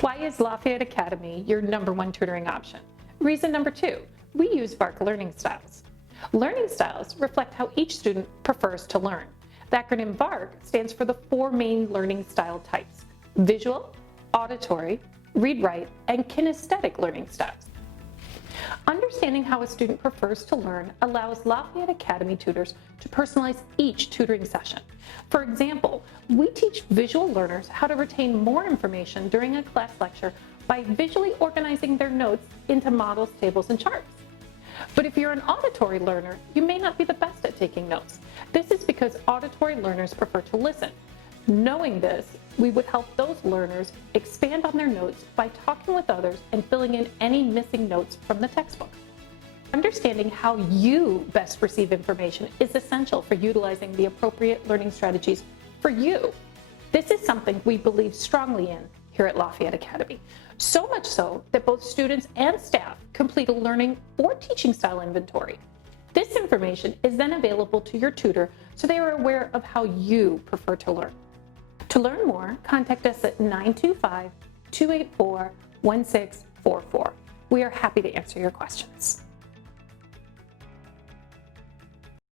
Why is Lafayette Academy your #1 tutoring option? Reason number 2, we use VARK learning styles. Learning styles reflect how each student prefers to learn. The acronym VARK stands for the 4 main learning style types: visual, auditory, read-write, and kinesthetic learning styles. Understanding how a student prefers to learn allows Lafayette Academy tutors to personalize each tutoring session. For example, we teach visual learners how to retain more information during a class lecture by visually organizing their notes into models, tables, and charts. But if you're an auditory learner, you may not be the best at taking notes. This is because auditory learners prefer to listen. Knowing this, we would help those learners expand on their notes by talking with others and filling in any missing notes from the textbook. Understanding how you best receive information is essential for utilizing the appropriate learning strategies for you. This is something we believe strongly in here at Lafayette Academy. So much so that both students and staff complete a learning or teaching style inventory. This information is then available to your tutor so they are aware of how you prefer to learn. To learn more, contact us at 925-284-1644. We are happy to answer your questions.